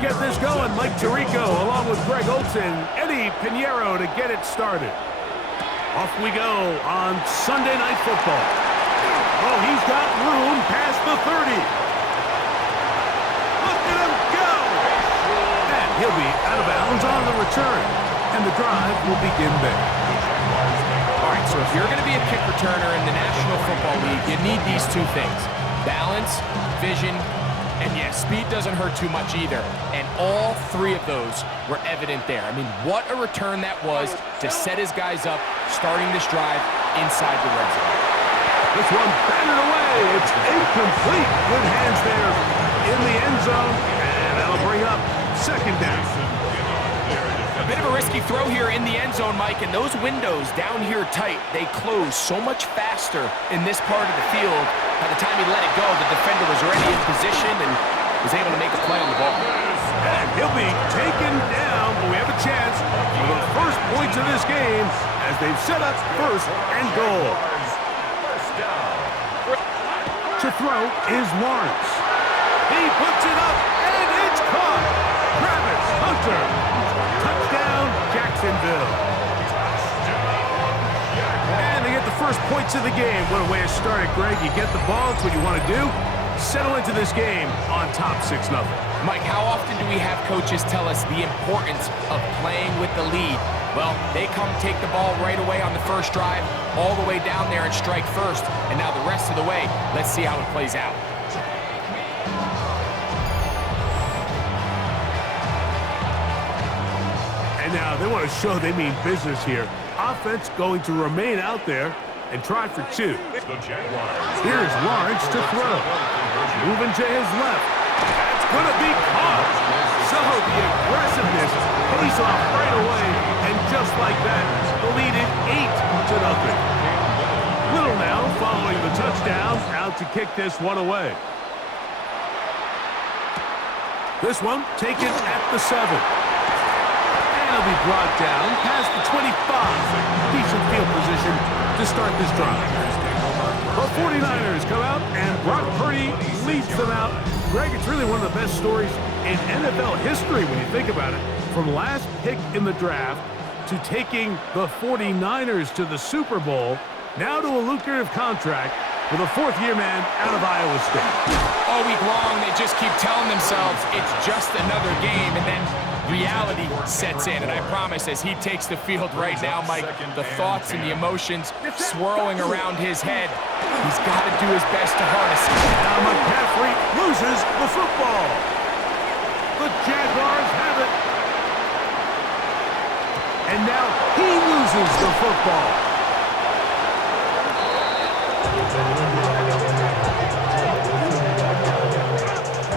Let's get this going. Mike Tirico along with Greg Olson, Eddie Pinheiro to get it started. Off we go on Sunday Night Football. Oh, he's got room past the 30. Look at him go! And he'll be out of bounds on the return. And the drive will begin there. All right, so if you're going to be a kick returner in the National Football League, you need these two things. Balance, vision, and yeah, speed doesn't hurt too much either. And all three of those were evident there. I mean, what a return that was to set his guys up, starting this drive inside the red zone. This one batted away. It's incomplete. Good hands there in the end zone. And that'll bring up second down. A bit of a risky throw here in the end zone, Mike, and those windows down here tight, they close so much faster in this part of the field. By the time he let it go, the defender was already in position and was able to make a play on the ball. And he'll be taken down, but we have a chance for the first points of this game as they've set up first and goal. To throw is Lawrence. He puts it up, and it's caught. Travis Hunter. Touchdown, Jacksonville. And they get the first points of the game. What a way to start it, Greg. You get the ball. It's what you want to do. Settle into this game on top 6-0. Mike, how often do we have coaches tell us the importance of playing with the lead? Well, they come take the ball right away on the first drive, all the way down there and strike first. And now the rest of the way, let's see how it plays out. And now they want to show they mean business here. Offense going to remain out there and try for two. Here's Lawrence to throw. Moving to his left. That's going to be caught. So the aggressiveness pays off right away. And just like that, the lead is 8-0. Little now following the touchdown, out to kick this one away. This one taken at the 7. He'll be brought down past the 25. Decent field position to start this drive. The 49ers come out, and Brock Purdy leads them out. Greg, it's really one of the best stories in NFL history when you think about it. From last pick in the draft to taking the 49ers to the Super Bowl, now to a lucrative contract with a fourth-year man out of Iowa State. All week long, they just keep telling themselves it's just another game, and then reality sets in. And I promise, as he takes the field right now, Mike, the thoughts and the emotions swirling around his head, he's got to do his best to harness it. Now McCaffrey loses the football. The Jaguars have it. And now he loses the football.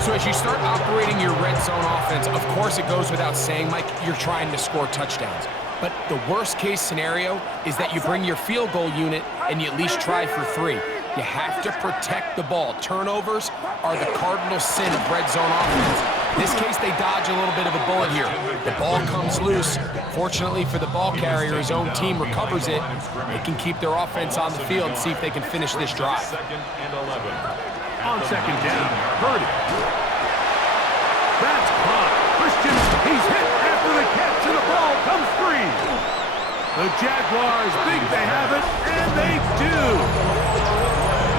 So as you start operating your red zone offense, of course it goes without saying, Mike, you're trying to score touchdowns. But the worst case scenario is that you bring your field goal unit and you at least try for 3. You have to protect the ball. Turnovers are the cardinal sin of red zone offense. In this case, they dodge a little bit of a bullet here. The ball comes loose. Fortunately for the ball carrier, his own team recovers it. They can keep their offense on the field and see if they can finish this drive. On second down, Purdy. That's caught. Christian, he's hit after the catch, and the ball comes free. The Jaguars think they have it, and they do.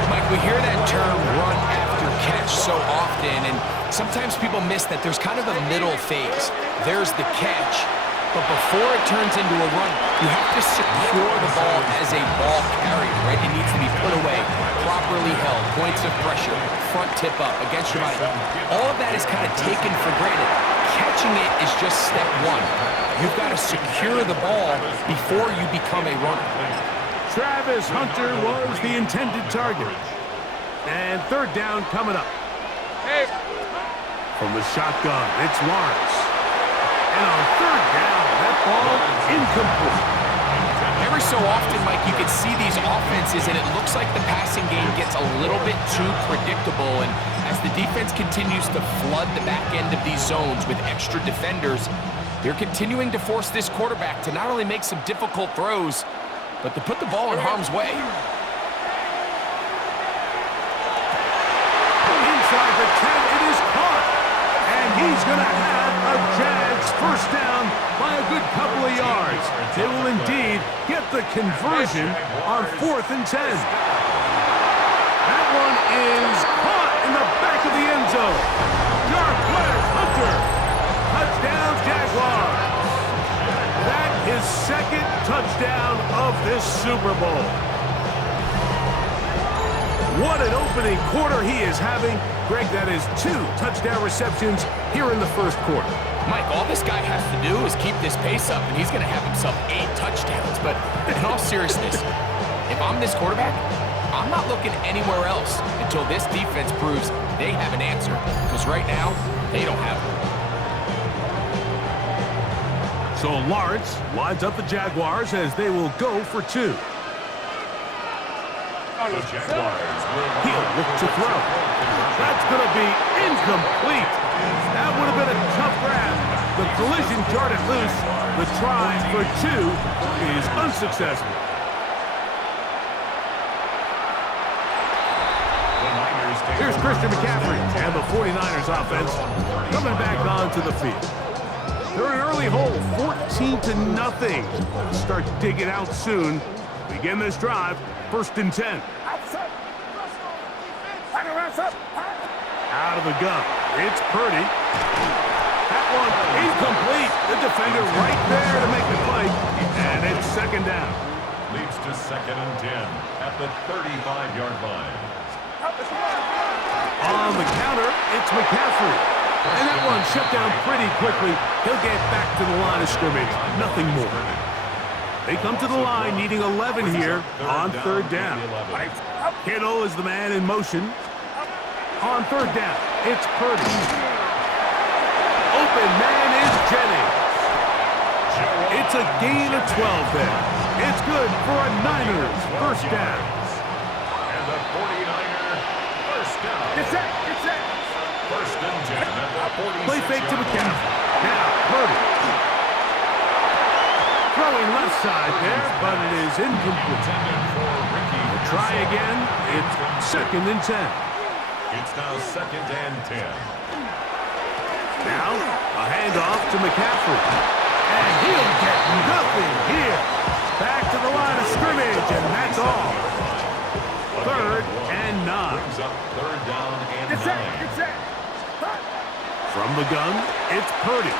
Mike, we hear that term run after catch so often, and sometimes people miss that there's kind of a middle phase. There's the catch, but before it turns into a run, you have to secure the ball as a ball carrier, right? It needs to be put away, properly held, points of pressure, front tip up, against your body. All of that is kind of taken for granted. Catching it is just step one. You've got to secure the ball before you become a runner. Travis Hunter was the intended target. And third down coming up. From the shotgun, it's Lawrence. And on third down, that ball incomplete. Every so often, Mike, you can see these offenses, and it looks like the passing game gets a little bit too predictable. And as the defense continues to flood the back end of these zones with extra defenders, they're continuing to force this quarterback to not only make some difficult throws, but to put the ball in harm's way. Inside the 10, it is caught. And he's going to have first down by a good couple of yards. They will indeed get the conversion on 4th and 10. That one is caught in the back of the end zone. Sharp left, Hunter. Touchdown, Jaguars. That is second touchdown of this Super Bowl. What an opening quarter he is having. Greg, that is 2 touchdown receptions here in the first quarter. Mike, all this guy has to do is keep this pace up, and he's going to have himself 8 touchdowns. But in all seriousness, if I'm this quarterback, I'm not looking anywhere else until this defense proves they have an answer. Because right now, they don't have one. So Lawrence lines up the Jaguars as they will go for 2. He'll look to throw. That's going to be incomplete. That would have been a tough grab. The collision jarred it loose. The try for 2 is unsuccessful. Here's Christian McCaffrey and the 49ers offense coming back onto the field. They're an early hole, 14-0. Start digging out soon. Begin this drive, 1st and 10. Out of the gun. It's Purdy. That one incomplete. The defender right there to make the play. And it's 2nd down. Leads to 2nd and 10 at the 35-yard line. On the counter, it's McCaffrey. And that one shut down pretty quickly. He'll get back to the line of scrimmage. Nothing more. They come to the line needing 11 here on 3rd down. Kittle is the man in motion. On 3rd down, it's Purdy. Open man is Jennings. It's a gain of 12 there. It's good for a Niners 1st down. And the 49er 1st down. Get set. 1st and 10 at the 46. Play fake to McCaffrey. Now, Purdy. Throwing left side there, but it is incomplete. We'll try again. It's 2nd and 10. It's now 2nd and 10. Now, a handoff to McCaffrey. And he'll get nothing here. Back to the line of scrimmage, and that's all. 3rd and 9. Brings up 3rd down and 9. From the gun, it's Purdy.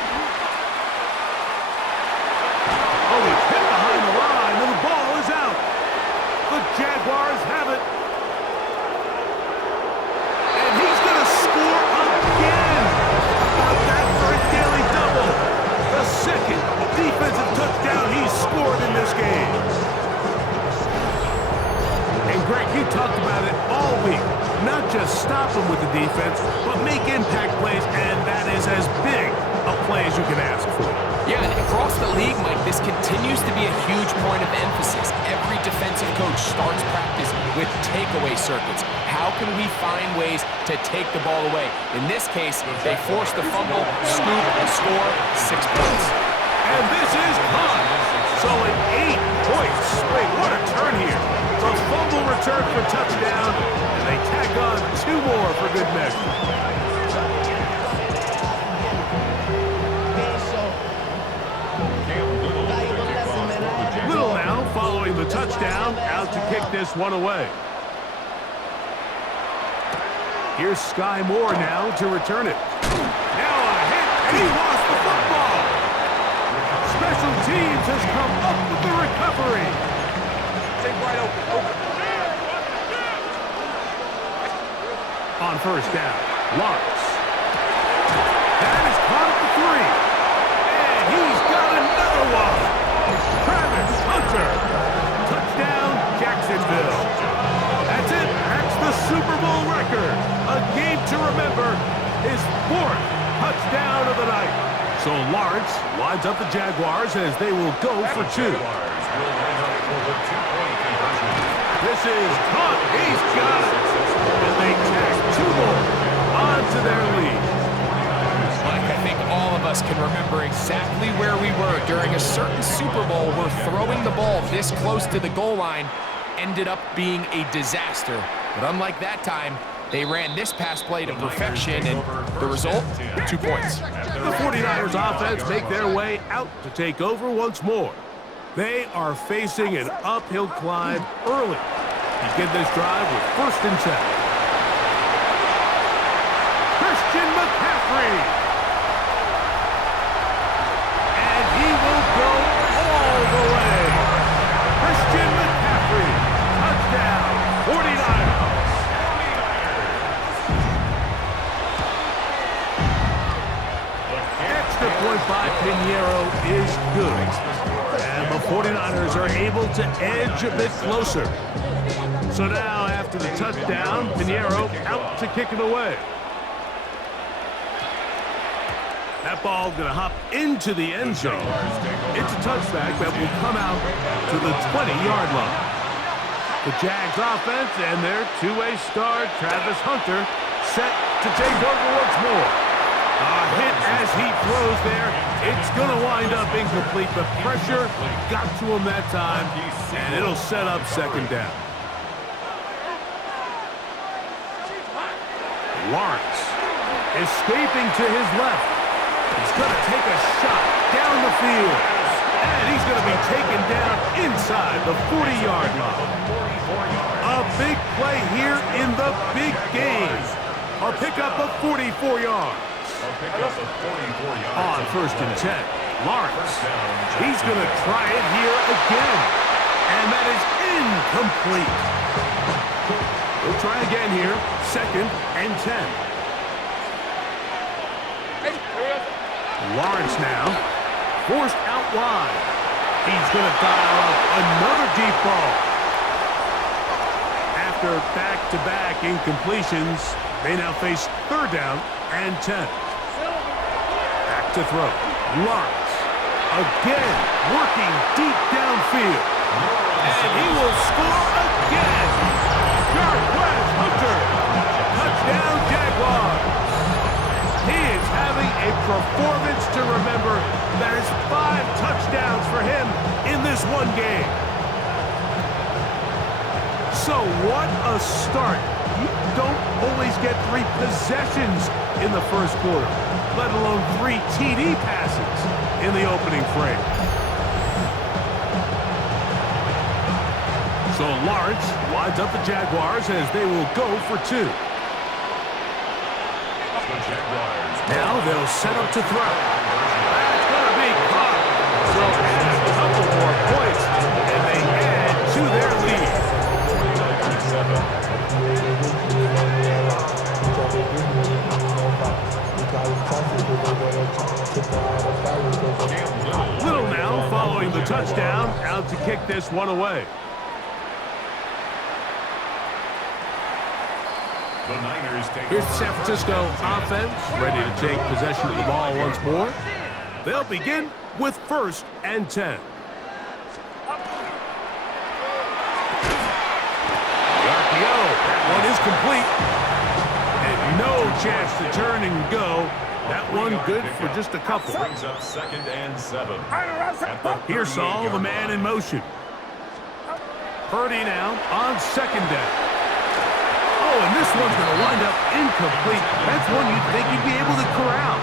Oh, he's hit behind the line, and the ball is out. The Jaguars have it. And he's going to score again. About that for a daily double. The 2nd defensive touchdown he's scored in this game. And Greg, you talked about it all week. Not just stop him with the defense, but make impact plays, and that is as big a play as you can ask for. Yeah, and across the league, Mike, this continues to be a huge point of emphasis. Every defensive coach starts practice with takeaway circuits. How can we find ways to take the ball away? In this case, they force the fumble, scoop, score, 6 points. And this is caught. So an 8-point swing. What a turn here. The fumble return for touchdown, and they tack on 2 more for good measure. Little now following the touchdown, out to kick this one away. Here's Sky Moore now to return it. Now a hit, and he lost the football. Special teams has come up with the recovery. Take right open. On 1st down, Lawrence. That is caught at the 3. And he's got another one. Travis Hunter. Touchdown, Jacksonville. That's it. That's the Super Bowl record. A game to remember. His 4th touchdown of the night. So Lawrence lines up the Jaguars as they will go for 2. This is caught. He's got it. And they tack 2 more onto their lead. Mike, I think all of us can remember exactly where we were during a certain Super Bowl where throwing the ball this close to the goal line ended up being a disaster. But unlike that time, They ran this pass play to perfection, and the result, 2 points. The 49ers offense make their way out to take over once more. They are facing an uphill climb early. Begin this drive with 1st and 10. Christian McCaffrey. And he will go all the way. Christian McCaffrey. Touchdown, 49ers. Extra point by Pinheiro is good. And the 49ers are able to edge a bit closer. So now, after the touchdown, Pinheiro out to kick it away. That ball going to hop into the end zone. It's a touchback that will come out to the 20-yard line. The Jags offense and their two-way star, Travis Hunter, set to take over once more. A hit as he throws there. It's going to wind up incomplete. The pressure got to him that time, and it'll set up 2nd down. Lawrence escaping to his left. He's going to take a shot down the field. And he's going to be taken down inside the 40-yard line. A big play here in the big game. A pickup of 44 yards. On 1st and 10, Lawrence. He's going to try it here again. And that is incomplete. We'll try again here. 2nd and 10. Lawrence now. Forced out wide. He's going to dial up another deep ball. After back-to-back incompletions, they now face 3rd down and 10. Back to throw. Lawrence. Again, working deep downfield. And he will score again. Travis Hunter. Touchdown, Jaguars. He is having a performance to remember. There's 5 touchdowns for him in this one game. So what a start. You don't always get 3 possessions in the first quarter, let alone 3 TD passes in the opening frame. So Lawrence winds up the Jaguars as they will go for 2. Now they'll set up to throw. That's going to be caught. So a couple more points, and they add to their lead. Little now following the touchdown, out to kick this one away. Here's the San Francisco offense, ready to take possession of the ball once more. They'll begin with 1st and 10. The RPO, that one is complete. And no chance to turn and go. That one good for just a couple. Brings up 2nd and 7. Here's Saul, the man in motion. Purdy now on 2nd down. Oh, and this one's going to wind up incomplete. That's one you'd think you'd be able to corral.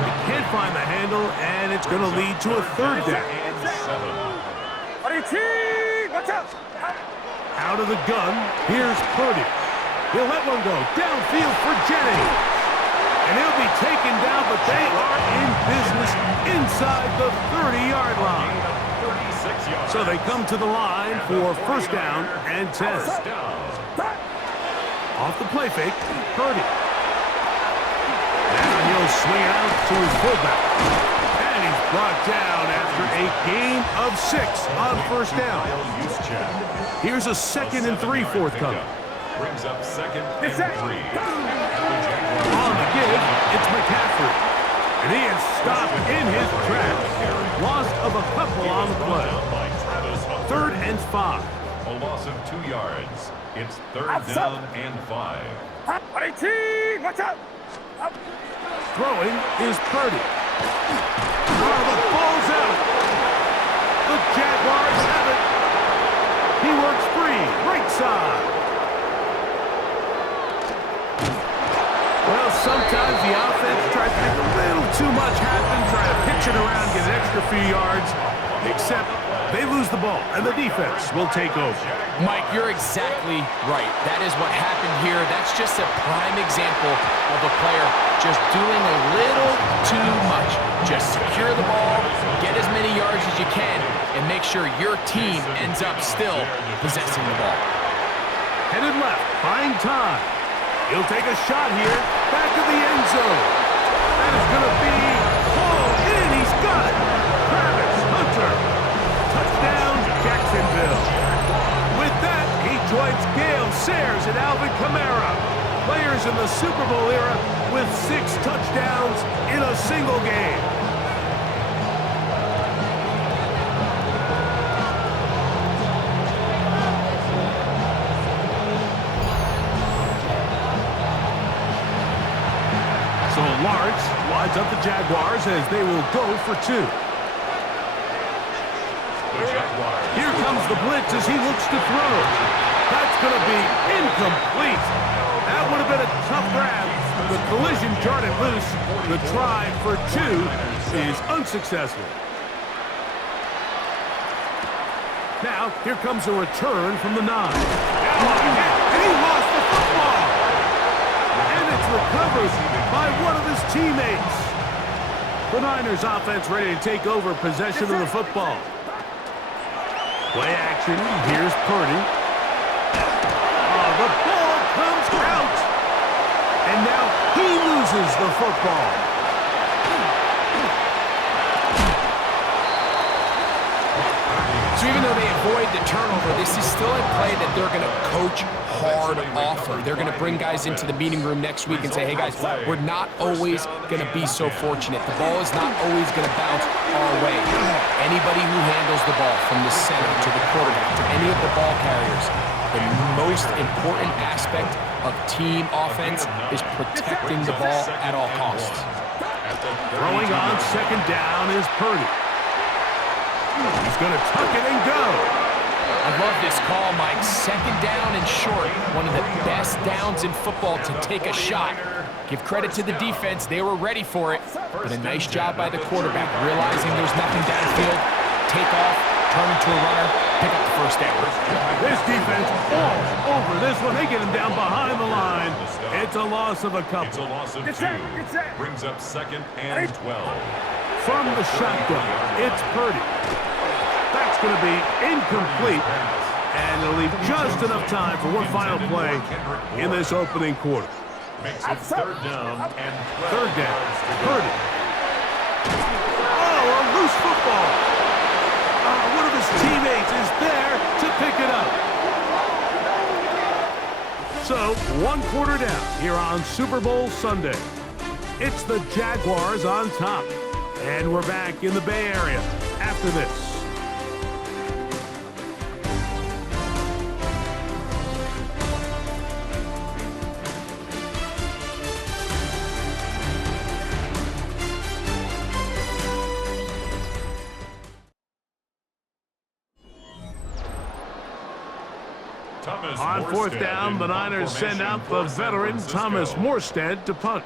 They can't find the handle, and it's going to lead to a 3rd down. Out of the gun, here's Purdy. He'll let one go downfield for Jennings. And he'll be taken down, but they are in business inside the 30-yard line. So they come to the line for 1st down and 10. Off the play fake, Purdy. Now he'll swing out to his fullback. And he's brought down after a gain of 6 on 1st down. Here's a 2nd and 3 forthcoming. Brings up 2nd and 3. On the give, it's McCaffrey. And he is stopped in his tracks. Loss of a couple on the play. 3rd and 5. A loss of 2 yards. It's 3rd down and 5. Throwing is Purdy. Oh, the ball's out. The Jaguars have it. He works free, right side. sometimes the offense tries to make a little too much happen, try to pitch it around, get an extra few yards, except they lose the ball, and the defense will take over. Mike, you're exactly right. That is what happened here. That's just a prime example of a player just doing a little too much. Just secure the ball, get as many yards as you can, and make sure your team ends up still possessing the ball. Headed left, buying time. He'll take a shot here, back of the end zone. That is going to be hauled in. He's got it. Travis Hunter. Touchdown, Jacksonville. With that, he joins Gale Sayers and Alvin Kamara, players in the Super Bowl era with 6 touchdowns in a single game. So Lawrence lines up the Jaguars as they will go for 2. Here comes the blitz as he looks to throw. That's going to be incomplete. That would have been a tough grab. The collision jarred it loose. The try for 2 is unsuccessful. Now, here comes a return from the 9. And he lost the football. And it's recovered by one of his teammates. The Niners offense ready to take over possession of the football. Play action. Here's Purdy. Oh, the ball comes out. And now he loses the football. So even though they avoid the turnover, this is still a play that they're going to coach hard off of. They're going to bring guys into the meeting room next week and say, hey, guys, we're not always going to be so fortunate. The ball is not always going to bounce our way. Anybody who handles the ball from the center to the quarterback to any of the ball carriers, the most important aspect of team offense is protecting the ball at all costs. Throwing on second down is Purdy. He's going to tuck it and go. I love this call, Mike. Second down and short. One of the best downs in football to take a shot. Give credit to the defense. They were ready for it. But a nice job by the quarterback, realizing there's nothing downfield. Take off, turn into a runner, pick up the first down. This defense all over this one. They get him down behind the line. It's a loss of a couple. It's a loss of 2. Brings up 2nd and 12. From the shotgun, it's Purdy. That's going to be incomplete, and it'll leave just enough time for one final play in this opening quarter. Makes it 3rd down and 12. 3rd down, Purdy. Oh, a loose football. One of his teammates is there to pick it up. So, 1 quarter down here on Super Bowl Sunday. It's the Jaguars on top. And we're back in the Bay Area after this. On 4th down, the Niners send out the veteran Thomas Morstead to punt.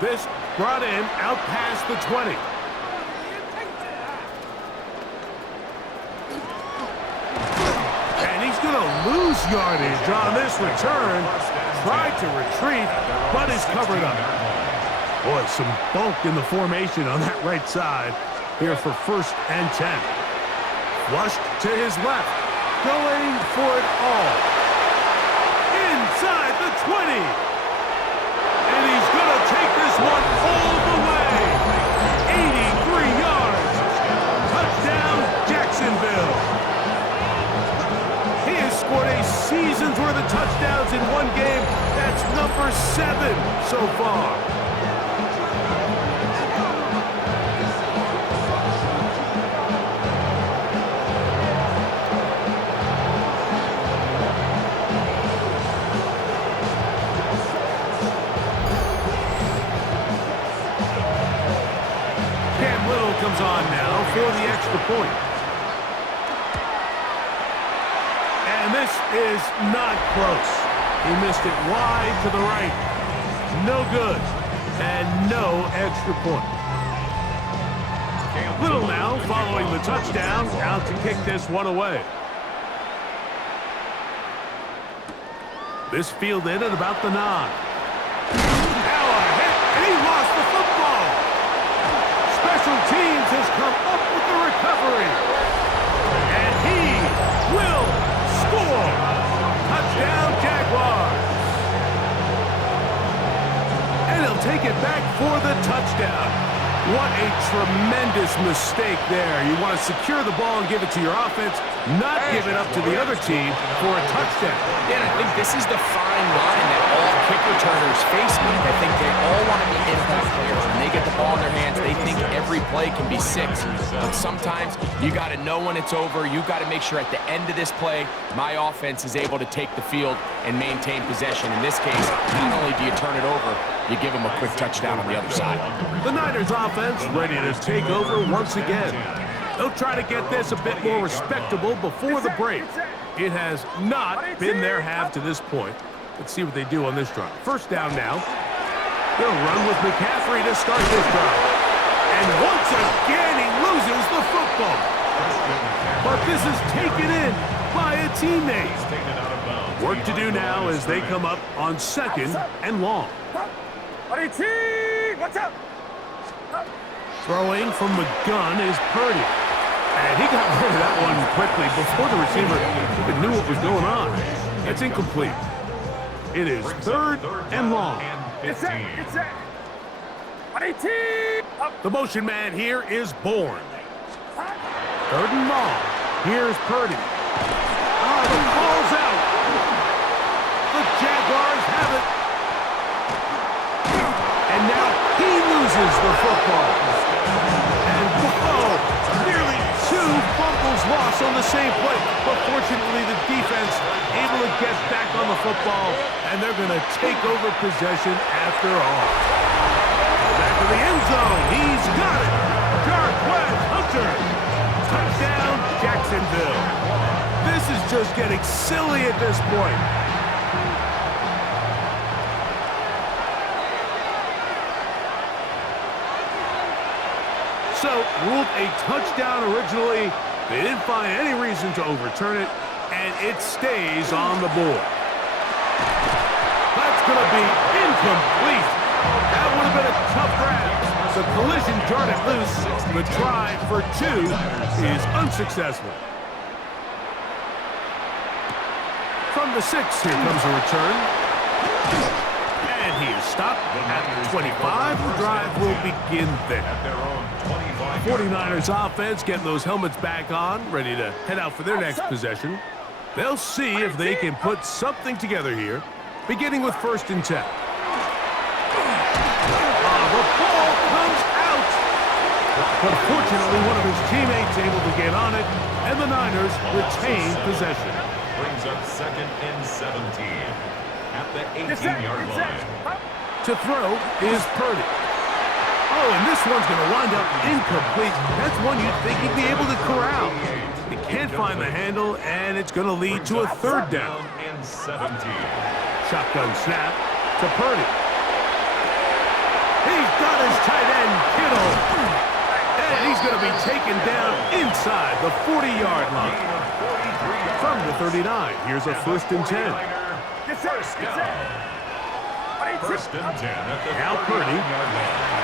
This brought in out past the 20. And he's going to lose yardage on this return. Tried to retreat, but is covered up. Boy, some bulk in the formation on that right side here for 1st and 10. Flushed to his left, going for it all. Inside the 20. And he's going to take this one all the way. 83 yards. Touchdown, Jacksonville. He has scored a season's worth of touchdowns in one game. That's number 7 so far. Comes on now for the extra point. is not close. He missed it wide to the right. No good. And no extra point. Little now following the touchdown, out to kick this one away. This fielded at about the 9. Now a hit, and he lost the football. Special teams has come up with the recovery. And he will score. Touchdown, Jaguars. And he'll take it back for the touchdown. What a tremendous mistake there. You want to secure the ball and give it to your offense, not give it up to the other team for a touchdown. Yeah, and I think this is the fine line that all kick returners face. I think they all want to be impact players. When they get the ball in their hands, they think every play can be 6. But sometimes you got to know when it's over. You got to make sure at the end of this play, my offense is able to take the field and maintain possession. In this case, not only do you turn it over, you give them a quick touchdown on the other side. The Niners offense ready to take over once again. They'll try to get this a bit more respectable before the break. It has not been their half to this point. Let's see what they do on this drive. First down now. They'll run with McCaffrey to start this drive. And once again, he loses the football. But this is taken in by a teammate. Work to do now as they come up on 2nd and long. Throwing from the gun is Purdy. And he got rid of that one quickly before the receiver even knew what was going on. It's incomplete. It is 3rd and long. The motion man here is Bourne. 3rd and long. Here's Purdy. Oh, the ball's out. The Jaguars have it. And now he loses the football. And whoa, nearly 2 fumbles lost on the same play. But fortunately, the defense able to get back on the football, and they're going to take over possession after all. Back to the end zone. He's got it. Jarquez Hunter. Touchdown, Jacksonville. This is just getting silly at this point. So, ruled a touchdown originally. They didn't find any reason to overturn it, and it stays on the board. That's going to be incomplete. That would have been a tough grab. The collision jarred it loose. The try for 2 is unsuccessful. From the 6, here comes a return. And he is stopped at the 25. The drive will begin there. 49ers offense getting those helmets back on, ready to head out for their next possession. They'll see if they can put something together here, beginning with 1st and 10. The ball comes out. But fortunately, one of his teammates able to get on it, and the Niners retain possession. Brings up 2nd and 17 at the 18-yard line. To throw is Purdy. Oh, and this one's going to wind up incomplete. That's one you'd think he'd be able to corral. He can't find the handle, and it's going to lead to a 3rd down. And 17. Shotgun snap to Purdy. He's got his tight end, Kittle. And he's going to be taken down inside the 40-yard line. From the 39, here's a 1st and 10. First down. 1st and 10 at the Now Purdy. 40-yard line.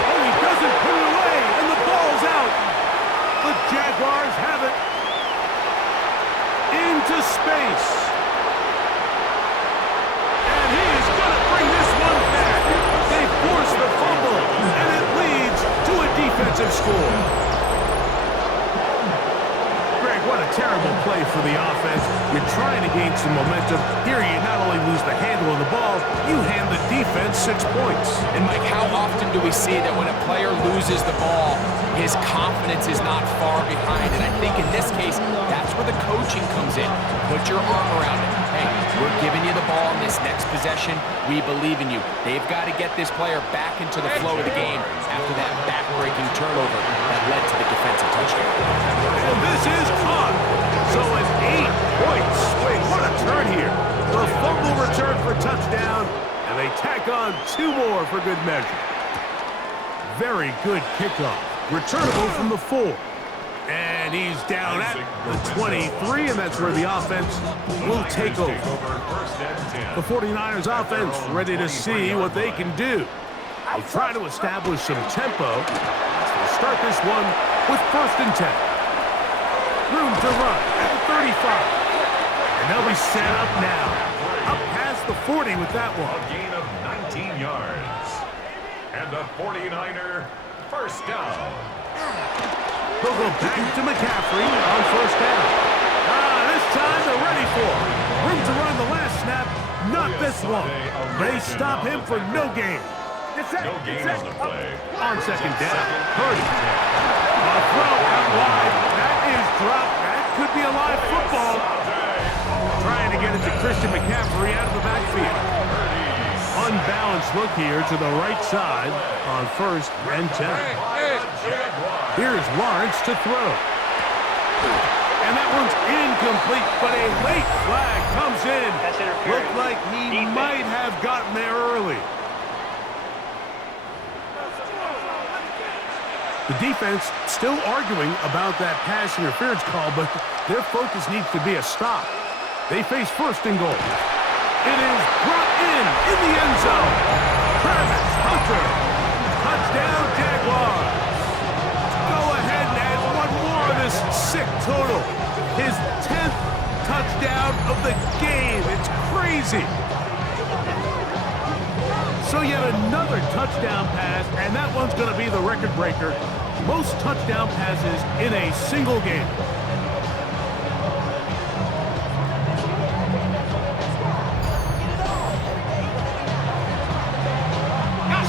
Oh, he doesn't put it away, and the ball's out. The Jaguars have it. Into space. And he is going to bring this one back. They force the fumble, and it leads to a defensive score. Greg, what a terrible play for the offense. You're trying to gain some momentum. Here you not only lose the handle on the ball, you hand the defense 6 points. And Mike, how often do we see that when a player loses the ball, his confidence is not far behind? And I think in this case, that's where the coaching comes in. Put your arm around it. Hey, we're giving you the ball in this next possession. We believe in you. They've got to get this player back into the flow of the game after that back-breaking turnover that led to the defensive touchdown. And this is caught. So an 8-point swing. What a turn here. The fumble return for touchdown, and they tack on 2 more for good measure. Very good kickoff. Returnable from the 4. And he's down at the 23, and that's where the offense will take over. The 49ers offense ready to see what they can do. They'll try to establish some tempo. They'll start this one with 1st and 10. Room to run at the 35. And they'll be set up now. Up past the 40 with that one. A gain of 19 yards. And the 49er first down. They'll go back to McCaffrey on 1st down. This time they're ready for it. Room to run the last snap. Not this one. They stop him for no gain. No gain on the play. On 2nd down, Purdy. A throw out wide. That is dropped. That could be a live football. Trying to get it to Christian McCaffrey out of the backfield. Unbalanced look here to the right side on 1st and 10. Here's Lawrence to throw. And that one's incomplete, but a late flag comes in. Looked like he might have gotten there early. The defense still arguing about that pass interference call, but their focus needs to be a stop. They face 1st and goal. It is brought in the end zone. Travis Hunter. Touchdown, Jaguars. Go ahead and add 1 more of this sick total. His 10th touchdown of the game. It's crazy. So yet another touchdown pass, and that one's going to be the record breaker. Most touchdown passes in a single game.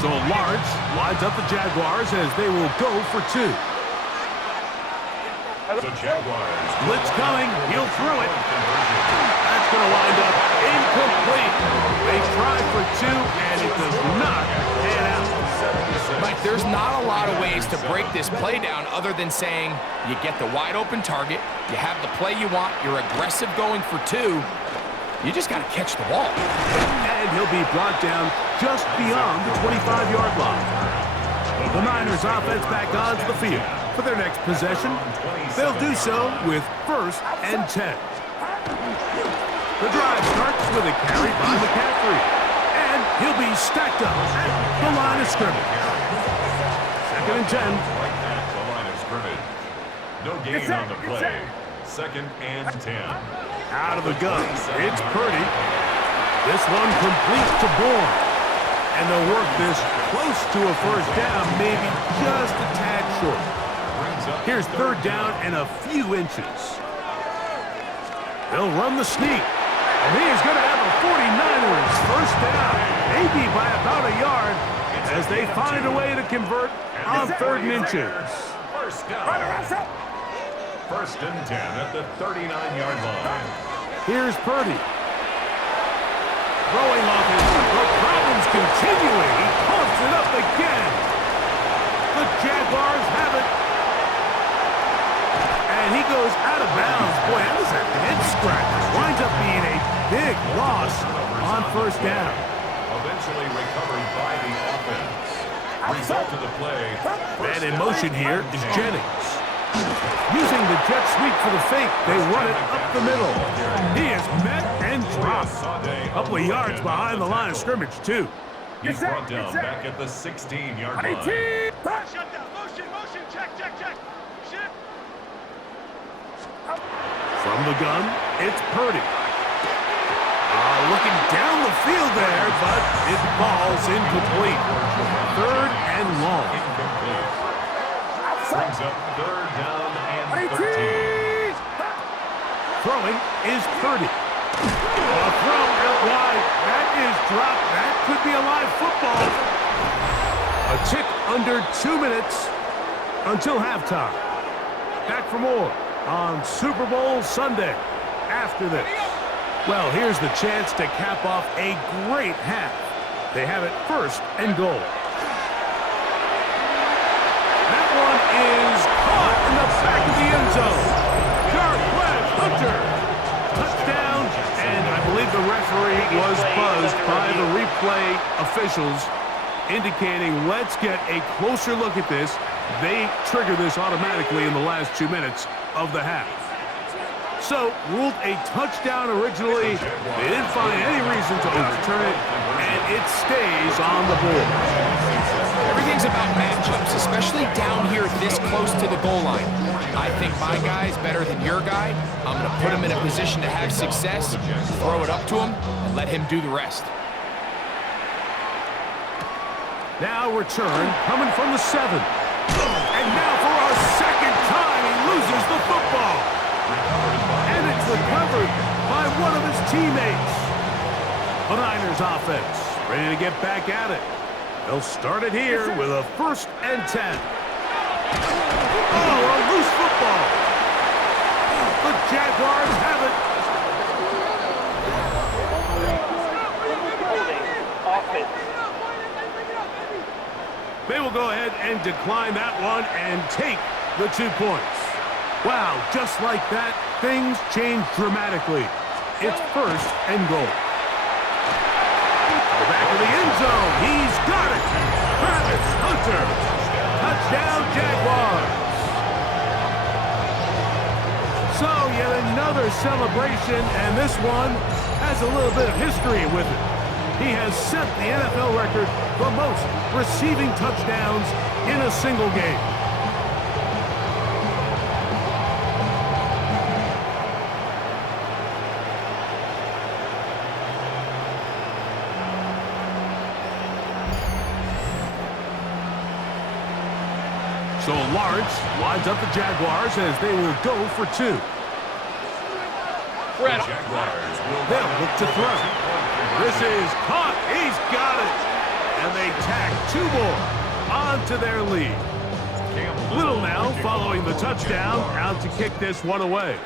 So Lawrence lines up the Jaguars as they will go for 2. The Jaguars. Blitz coming. He'll throw it. That's going to wind up incomplete. They try for 2, and it does not pan out. Mike, there's not a lot of ways to break this play down other than saying you get the wide open target, you have the play you want, you're aggressive going for 2, you just got to catch the ball. And he'll be brought down just beyond the 25-yard line. The Niners offense back onto the field for their next possession. They'll do so with 1st and 10. The drive starts with a carry by McCaffrey. And he'll be stacked up at the line of scrimmage. 2nd and 10. Right at the line of scrimmage. No gain on the play. 2nd and 10. Out of the gun, it's Purdy. This one complete to Bourne. And they'll work this close to a 1st down, maybe just a tad short. Here's 3rd down and a few inches. They'll run the sneak. And he is going to have a 49ers 1st down, maybe by about a yard, as they find a way to convert on 3rd and inches. 1st down. 1st and 10 at the 39-yard line. Here's Purdy. Throwing off his, the problems continuing. He pumps it up again. The Jaguars have it. And he goes out of bounds. Boy, that was a head scratcher. Winds up being a big loss on 1st down. Eventually recovered by the offense. Result of the play. And in motion here is Jennings. Using the jet sweep for the fake, they run it up the middle. He is met and dropped. A couple of yards behind the line of scrimmage, too. He's brought down back at the 16-yard line. Shut down. Motion. Check. Shift. From the gun, it's Purdy. Looking down the field there, but it falls incomplete. 3rd and long. Incomplete. Brings up 3rd down and 13. Throwing is Purdy. A throw out wide. That is dropped. That could be a live football. A tick under 2 minutes until halftime. Back for more on Super Bowl Sunday after this. Well, here's the chance to cap off a great half. They have it 1st and goal. That one is caught in the back of the end zone. Sharp left, the referee was buzzed by the replay officials, indicating let's get a closer look at this. They trigger this automatically in the last 2 minutes of the half. So, ruled a touchdown originally. They didn't find any reason to overturn it, and it stays on the board. Everything's about matchups, especially down here this close to the goal line. I think my guy's better than your guy. I'm going to put him in a position to have success, throw it up to him, and let him do the rest. Now return coming from the 7. And now for our second time, he loses the football. And it's recovered by one of his teammates. The Niners offense ready to get back at it. They'll start it here with a 1st and 10. Oh, a loose football. The Jaguars have it. They will go ahead and decline that one and take the 2 points. Wow, just like that, things change dramatically. It's 1st and goal. The back of the end zone. He's got it. Travis Hunter. Touchdown, Jaguars. So, yet another celebration, and this one has a little bit of history with it. He has set the NFL record for most receiving touchdowns in a single game. So Lawrence lines up the Jaguars as they will go for 2. They'll look to throw. This is caught. He's got it. And they tack 2 more onto their lead. Little now following the touchdown, out to kick this one away.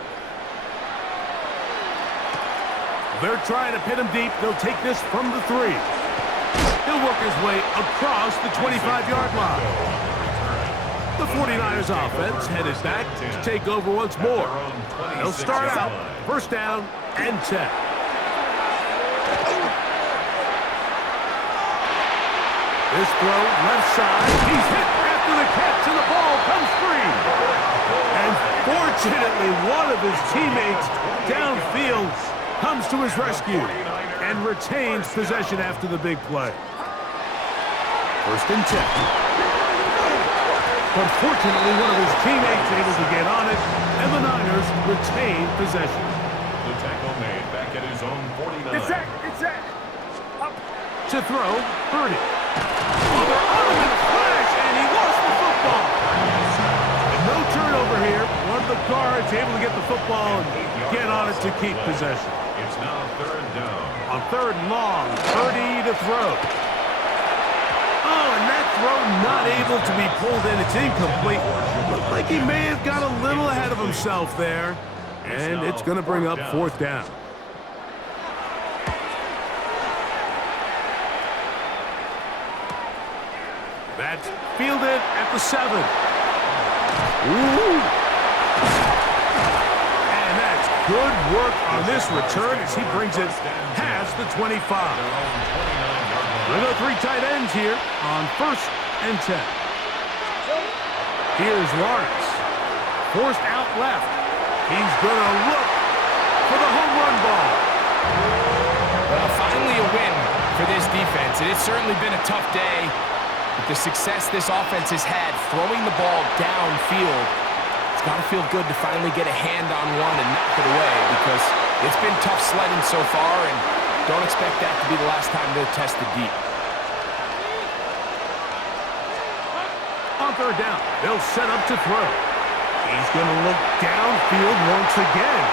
They're trying to pin him deep. They'll take this from the 3. He'll work his way across the 25-yard line. The 49ers offense headed back to take over once more. They'll start out 1st down and 10. This throw left side. He's hit after the catch, and the ball comes free. And fortunately, one of his teammates downfield comes to his rescue and retains possession after the big play. 1st and 10. But fortunately, one of his teammates able to get on it, and the Niners retain possession. The tackle made back at his own 49. It's that. Up. To throw, Purdy. Oh, they're on him in a flash, and he lost the football. And no turnover here. One of the guards able to get the football and get on it to keep possession. It's now 3rd down. On 3rd and long, Purdy to throw. Oh, and that throw not able to be pulled in. It's incomplete. Looked like he may have got a little ahead of himself there. And it's going to bring up 4th down. That's fielded at the 7. Ooh. And that's good work on this return as he brings it past the 25. We'll go 3 tight ends here on 1st and 10. Here's Lawrence. Forced out left. He's going to look for the home run ball. Well, finally a win for this defense. It has certainly been a tough day. With the success this offense has had throwing the ball downfield, it's got to feel good to finally get a hand on one and knock it away, because it's been tough sledding so far, and don't expect that to be the last time they'll test the deep. On 3rd down, they'll set up to throw. He's going to look downfield once again.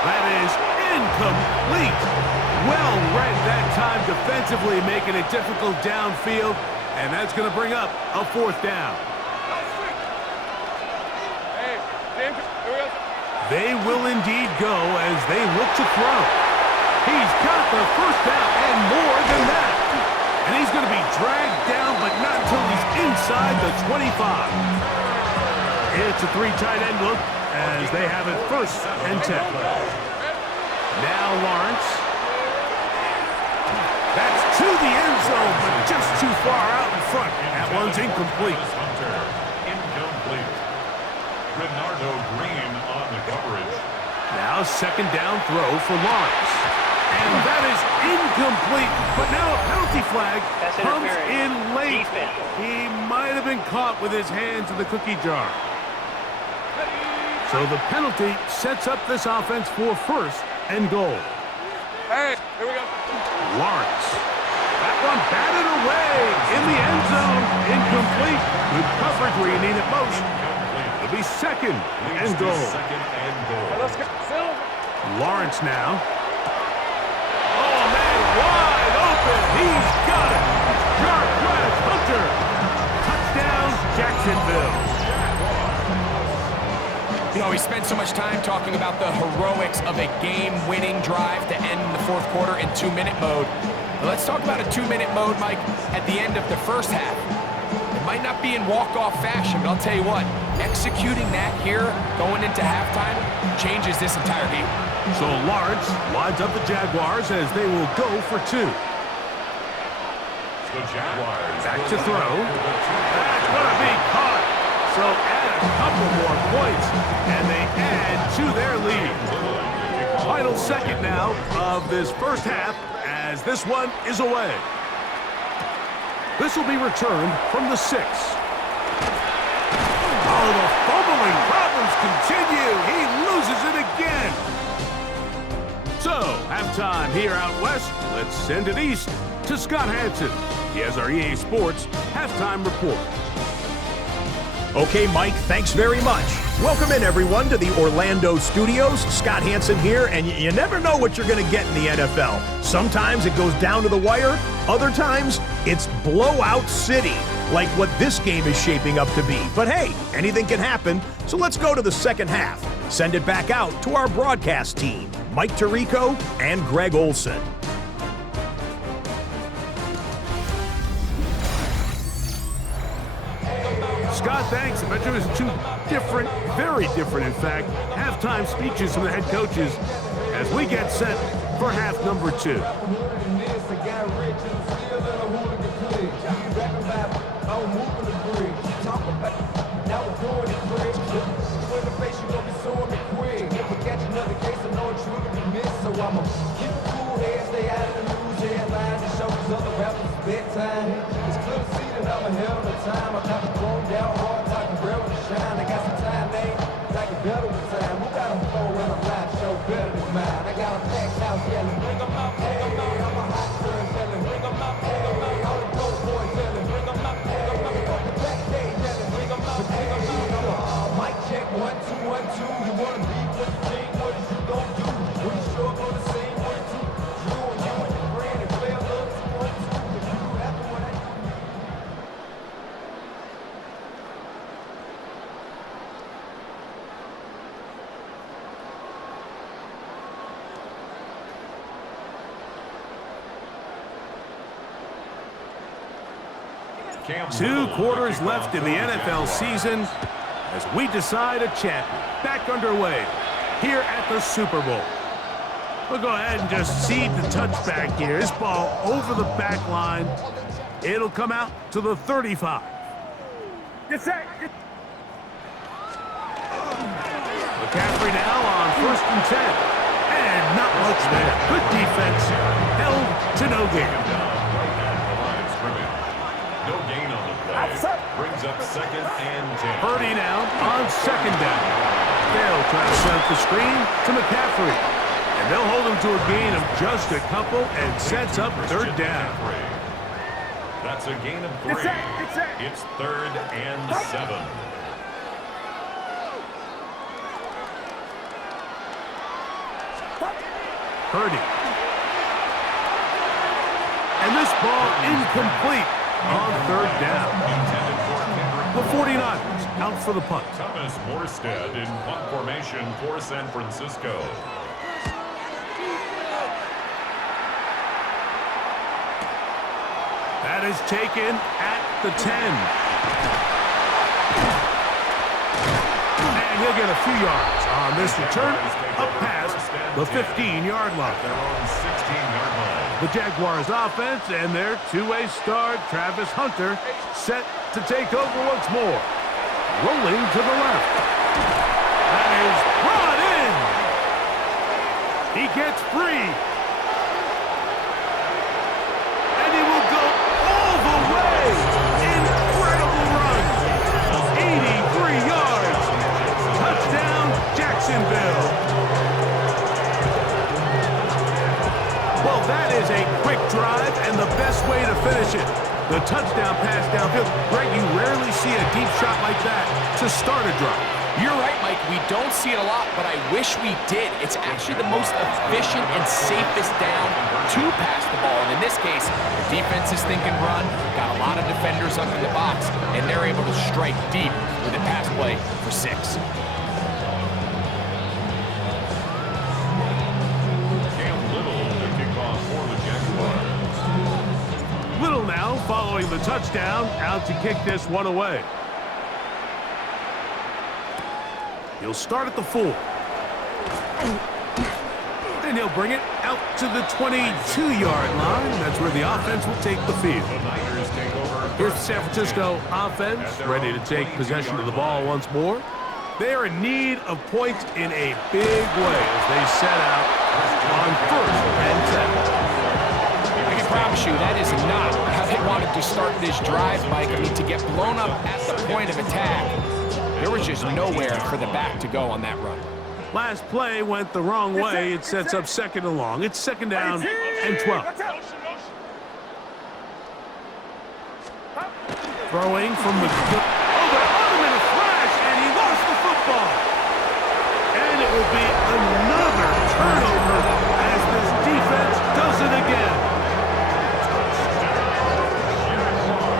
That is incomplete. Well read that time defensively, making it difficult downfield. And that's going to bring up a 4th down. They will indeed go as they look to throw. He's got the 1st down and more than that. And he's going to be dragged down, but not until he's inside the 25. It's a 3 tight end look as they have it 1st and 10. Now Lawrence So, but just too far out in front. That one's incomplete. Hunter, incomplete. Bernardo Green on the coverage. Now second down throw for Lawrence. And that is incomplete. But now a penalty flag comes in late. He might have been caught with his hands in the cookie jar. So the penalty sets up this offense for first and goal. Hey, here we go. Lawrence. That one batted away in the end zone. Incomplete. Good coverage where you need it most. It'll be second and goal. Second and goal. Let's go. Silver. Lawrence now. Oh, man, wide open. He's got it. Sharp West Hunter. Touchdown, Jacksonville. You know, we spent so much time talking about the heroics of a game-winning drive to end the fourth quarter in 2-minute mode. But let's talk about a 2-minute mode, Mike, at the end of the first half. It might not be in walk-off fashion, but I'll tell you what, executing that here, going into halftime, changes this entire game. So Lawrence lines up the Jaguars as they will go for two. The Jaguars. Back to throw. That's going to be caught. So add a couple more points, and they add to their lead. Final second now of this first half as this one is away. This will be returned from the 6. Oh, the fumbling problems continue. He loses it again. So, halftime here out west. Let's send it east to Scott Hansen. He has our EA Sports halftime report. Okay, Mike, thanks very much. Welcome in, everyone, to the Orlando studios. Scott Hansen here, and you never know what you're going to get in the NFL. Sometimes it goes down to the wire. Other times, it's blowout city, like what this game is shaping up to be. But hey, anything can happen, so let's go to the second half. Send it back out to our broadcast team, Mike Tirico and Greg Olson. Scott, thanks. I bet you it was two different, very different, in fact, halftime speeches from the head coaches as we get set for half number 2. Two quarters left in the NFL season as we decide a champion. Back underway here at the Super Bowl. We'll go ahead and just seed the touchback here. This ball over the back line. It'll come out to the 35. Yes, sir. McCaffrey now on 1st and 10. And not much there. Good defense. Held to no gain. No gain on the play. Brings up 2nd and 10. Purdy now on 2nd down. They'll try to set up the screen to McCaffrey. And they'll hold him to a gain of just a couple and sets up 3rd down. That's a gain of 3. It's 3rd and 7. Purdy. And this ball incomplete on 3rd down. The 49ers out for the punt. Thomas Morstead in punt formation for San Francisco. That is taken at the 10. And he'll get a few yards on this return up past the 15-yard line. Their own 16-yard line. The Jaguars offense and their two-way star, Travis Hunter, set to take over once more. Rolling to the left. That is brought in. He gets free. And he will go all the way. Incredible run. 83 yards. Touchdown, Jacksonville. Well, that is a quick drive and the best way to finish it. The touchdown pass downfield. Greg, you rarely see a deep shot like that to start a drive. You're right, Mike. We don't see it a lot, but I wish we did. It's actually the most efficient and safest down to pass the ball. And in this case, the defense is thinking run, got a lot of defenders up in the box, and they're able to strike deep with a pass play for 6. Little now following the touchdown, out to kick this one away. He'll start at the 4. And he'll bring it out to the 22-yard line. That's where the offense will take the field. Here's the San Francisco offense, ready to take possession of the ball once more. They are in need of points in a big way as they set out on 1st and 10. I can promise you that is not how they wanted to start this drive, Mike. I mean, to get blown up at the point of attack, there was just nowhere for the back to go on that run. Last play went the wrong way. It sets up 2nd and long. It's 2nd down and 12. Throwing from the... Oh, they're on him in a flash, and he lost the football. And it will be another turnover as this defense does it again.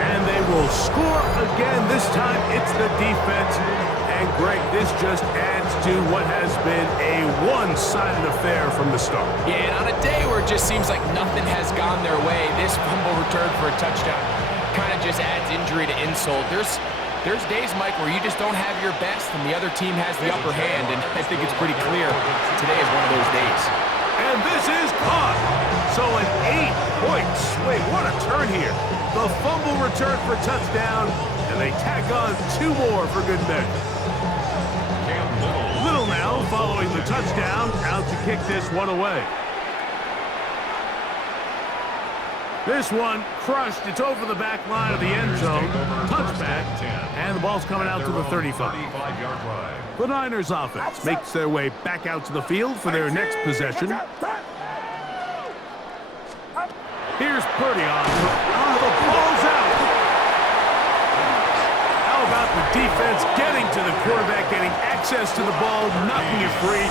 And they will score again. This time it's the defense. And Greg, this just adds to what has been a one-sided affair from the start. Yeah, and on a day where it just seems like nothing has gone their way, this fumble return for a touchdown kind of just adds injury to insult. There's days, Mike, where you just don't have your best and the other team has the upper hand, and I think it's pretty clear today is one of those days. And this is caught. So an 8-point swing. What a turn here. The fumble return for touchdown, and they tack on 2 more for good measure. Little now following the touchdown, out to kick this one away. This one crushed. It's over the back line of the end zone. Touchback, and the ball's coming out to the 35. The Niners offense makes their way back out to the field for their next possession. Here's Purdy on. Oh, the ball's out. How about the defense getting to the quarterback, getting access to the ball, knocking it free,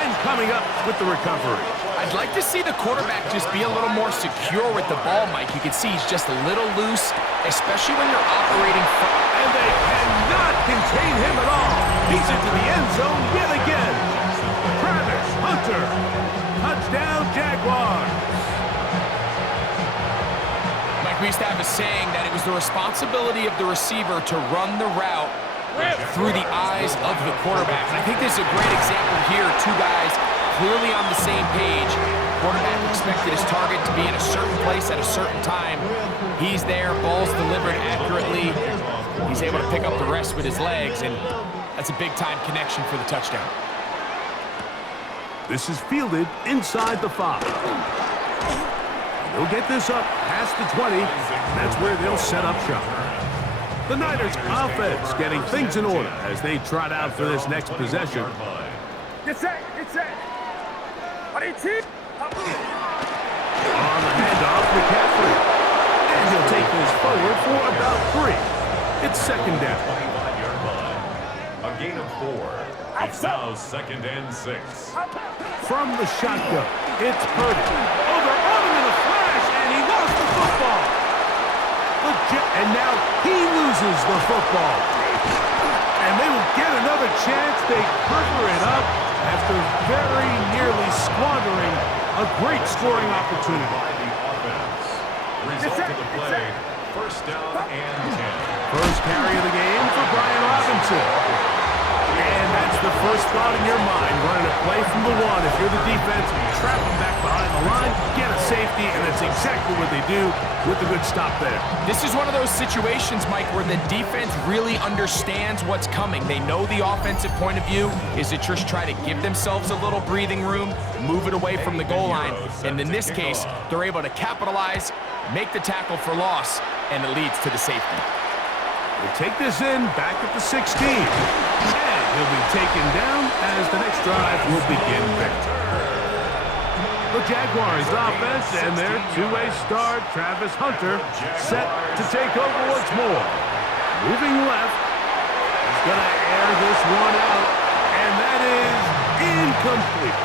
and coming up with the recovery. I'd like to see the quarterback just be a little more secure with the ball, Mike. You can see he's just a little loose, especially when you're operating from... And they cannot contain him at all. He's into the end zone yet again. Travis Hunter. Touchdown, Jaguars. Mike, we used to have a saying that it was the responsibility of the receiver to run the route through the eyes of the quarterback. And I think this is a great example here. 2 guys clearly on the same page. Quarterback expected his target to be in a certain place at a certain time. He's there, ball's delivered accurately. He's able to pick up the rest with his legs, and that's a big-time connection for the touchdown. This is fielded inside the 5. They'll get this up past the 20. That's where they'll set up shop. The Niners offense getting things in order as they trot out for this next possession. Get set, get set. On the handoff, McCaffrey. And he'll take this forward for about 3. It's 2nd down. A gain of 4. It's now 2nd and 6. From the shotgun, it's Purdy. Oh, they're on him in a flash, and he lost the football. And now he loses the football. And they will get another chance. They cover it up after very nearly squandering a great scoring opportunity. Result of the play, 1st down and 10. First carry of the game for Brian Robinson. And that's the first thought in your mind, running a play from the one. If you're the defense, trap them back behind the line, get a safety, and that's exactly what they do with a good stop there. This is one of those situations, Mike, where the defense really understands what's coming. They know the offensive point of view is to just try to give themselves a little breathing room, move it away from the goal line, and in this case, they're able to capitalize, make the tackle for loss, and it leads to the safety. They take this in back at the 16. And he'll be taken down as the next drive will begin there. The Jaguars offense and their two-way star, Travis Hunter, set to take over once more. Moving left. He's going to air this one out. And that is incomplete.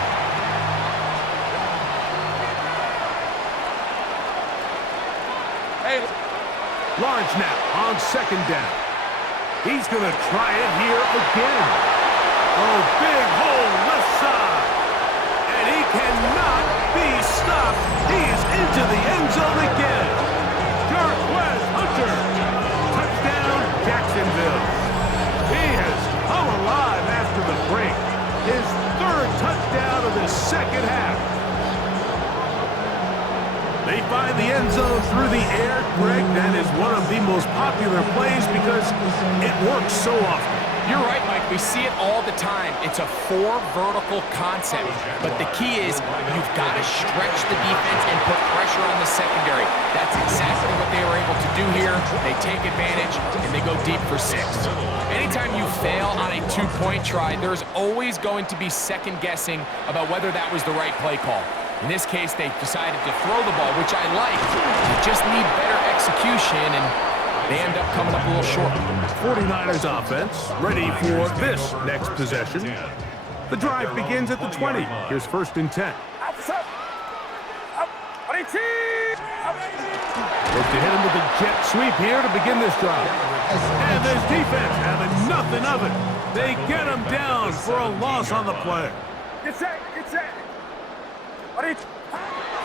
Lawrence now on second down. He's going to try it here again. Oh, big hole left side. And he cannot be stopped. He is into the end zone again. Jarquez Hunter. Touchdown, Jacksonville. He has come alive after the break. His third touchdown of the second half. They find the end zone through the air, Greg. That is one of the most popular plays because it works so often. You're right, Mike. We see it all the time. It's a four vertical concept. But the key is you've got to stretch the defense and put pressure on the secondary. That's exactly what they were able to do here. They take advantage, and they go deep for 6. Anytime you fail on a two-point try, there's always going to be second guessing about whether that was the right play call. In this case, they decided to throw the ball, which I like. They just need better execution, and they end up coming up a little short. 49ers offense ready for this next possession. The drive begins at the 20. Here's 1st and 10. Look to hit him with a jet sweep here to begin this drive. And this defense having nothing of it. They get him down for a loss on the play. Get set, get set.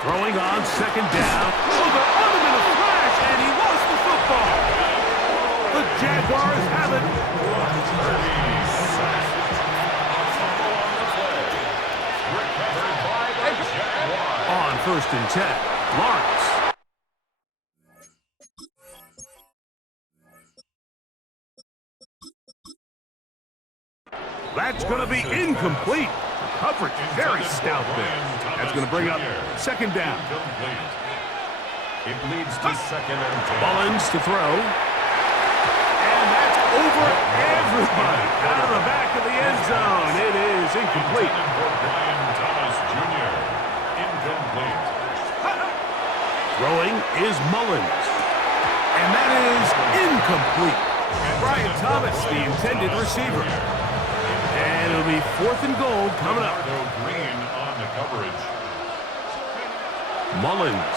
Throwing on second down. Oh, they're on him in a flash, and he lost the football. The Jaguars have it. On 1st and 10, Lawrence. That's going to be incomplete. Coverage very stout there. That's going to bring up second down. It leads to 2nd and 10. Mullins to throw. And that's over everybody. Out of the back of the end zone. It is incomplete. For Brian Thomas Jr. Incomplete. Throwing is Mullins. And that is incomplete. Brian Thomas, the intended receiver. And it'll be 4th and goal coming up. Green on the coverage. Mullins.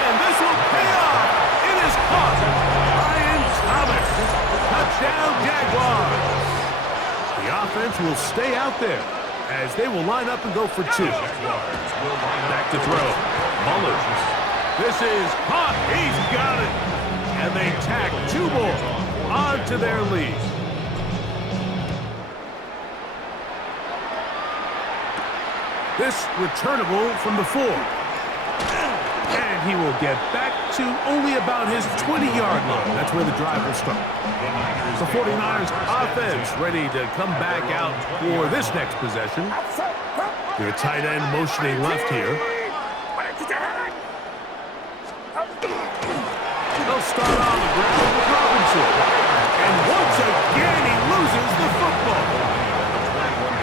And this will pay off. It is caught. Brian Thomas. Touchdown, Jaguars. The offense will stay out there as they will line up and go for 2. Back to throw. Mullins. This is caught. He's got it. And they tack 2 more onto their lead. This returnable from the 4. And he will get back to only about his 20-yard line. That's where the drive will start. The 49ers offense ready to come back out for this next possession. Their tight end motioning left here. They'll start on the ground with Robinson. And once again, he loses the football.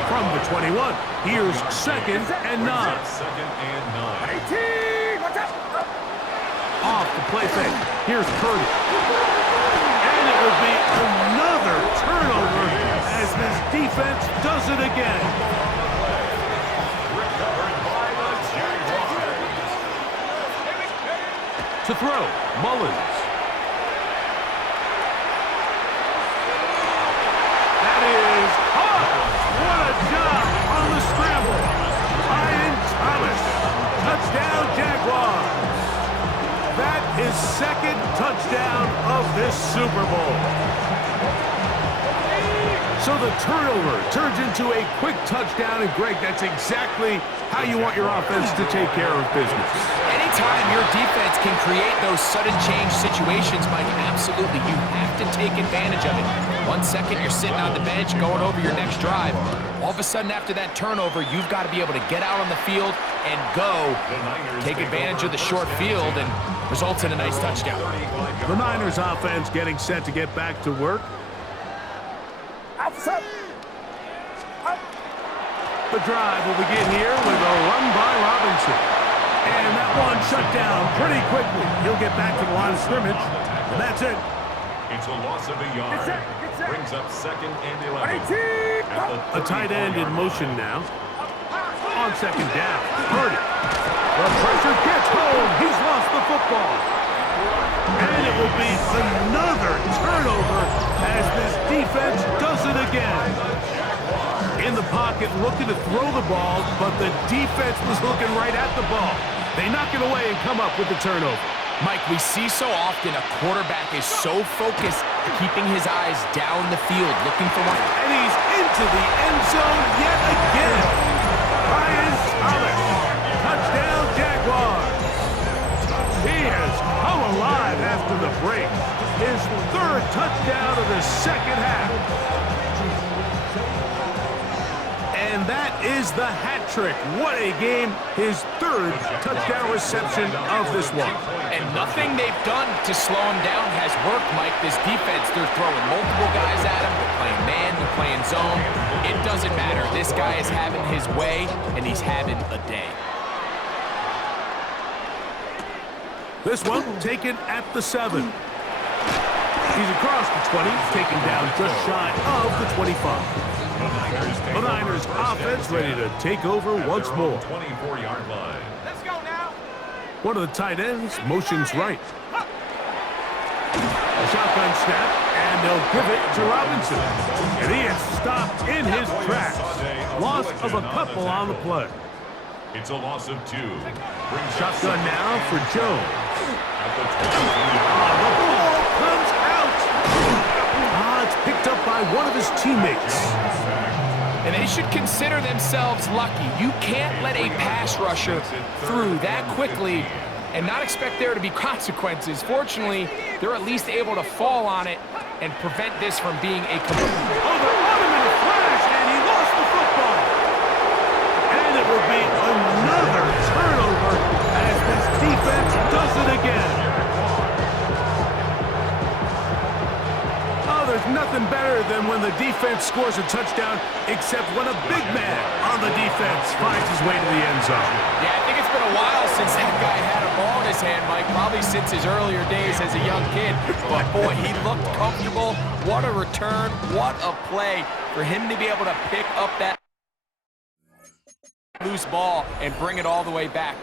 From the 21, here's 2nd and 9. 2nd and 9. Off the play fake. Here's Purdy. And it will be another turnover as this defense does it again. Recovered by the Jaguars. To throw, Mullins. That is caught. What a job on the scramble. Brian Thomas. Touchdown, Jaguars. That is 2nd touchdown of this Super Bowl. So the turnover turns into a quick touchdown, and Greg, that's exactly how you want your offense to take care of business. Anytime your defense can create those sudden change situations, Mike, absolutely, you have to take advantage of it. 1 second, you're sitting on the bench going over your next drive. All of a sudden, after that turnover, you've got to be able to get out on the field and go, take advantage of the short field, and results in a nice touchdown. The Niners offense getting set to get back to work. The drive will begin here with a run by Robinson. And that one shut down pretty quickly. He'll get back to the line of scrimmage, and that's it. It's a loss of a yard. Brings up 2nd and 11. A tight end in motion now. On 2nd down, Purdy. The pressure gets home. He's lost the football. And it will be another turnover as this defense does it again. In the pocket, looking to throw the ball, but the defense was looking right at the ball. They knock it away and come up with the turnover. Mike, we see so often a quarterback is so focused, keeping his eyes down the field, looking for one. And he's into the end zone yet again. Ryan Thomas, touchdown Jaguars. He has come alive after the break. His 3rd touchdown of the 2nd half. And that is the hat trick. What a game. His 3rd touchdown reception of this one. And nothing they've done to slow him down has worked, Mike. This defense, they're throwing multiple guys at him. They're playing man, they're playing zone. It doesn't matter. This guy is having his way, and he's having a day. This one taken at the 7. He's across the 20, taken down just shy of the 25. The Niners offense ready to take over once more. 24-yard line. Let's go now. One of the tight ends motions right. A shotgun snap, and they'll give it to Robinson. And he is stopped in his tracks. Loss of a couple on the play. It's a loss of 2. Shotgun now for Jones. At the 20. The ball comes out. It's picked up by one of his teammates. And they should consider themselves lucky. You can't let a pass rusher through that quickly and not expect there to be consequences. Fortunately, they're at least able to fall on it and prevent this from being a complete. Oh, they're on him in a flash, and he lost the football. And it will be another turnover as this defense does it again. There's nothing better than when the defense scores a touchdown, except when a big man on the defense finds his way to the end zone. Yeah, I think it's been a while since that guy had a ball in his hand, Mike, probably since his earlier days as a young kid. But, boy, he looked comfortable. What a return. What a play for him to be able to pick up that loose ball and bring it all the way back.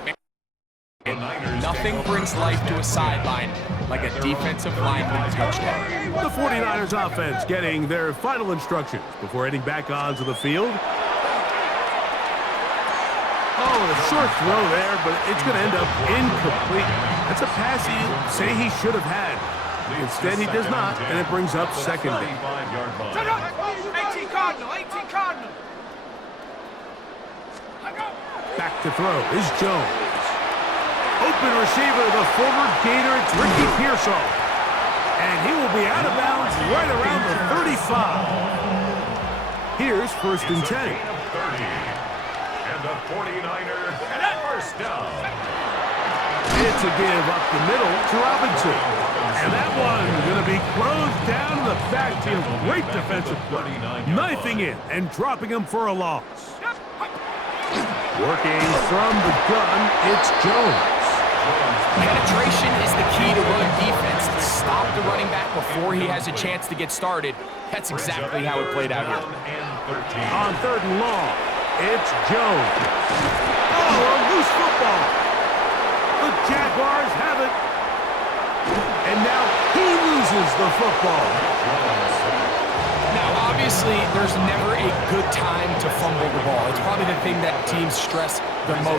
And nothing brings life to a sideline like a defensive lineman touchdown. The 49ers offense getting their final instructions before heading back onto the field. Oh, a short throw there, but it's going to end up incomplete. That's a pass you say he should have had. Instead, he does not, and it brings up 2nd down. 18 Cardinal, 18 Cardinal. Back to throw is Jones. Open receiver, the former Gator, it's Ricky Pearsall. And he will be out of bounds right around the 35. Here's 1st and 10. And the 49er first down. It's a give up the middle to Robinson. And that one going to be closed down in the backfield. Great defensive play. Knifing in and dropping him for a loss. Working from the gun, it's Jones. Penetration is the key to run defense. Stop the running back before he has a chance to get started. That's exactly how it played out here. On 3rd and long, it's Jones. Oh, a loose football. The Jaguars have it. And now he loses the football. Now, obviously, there's never a good time to fumble the ball. It's probably the thing that teams stress the most.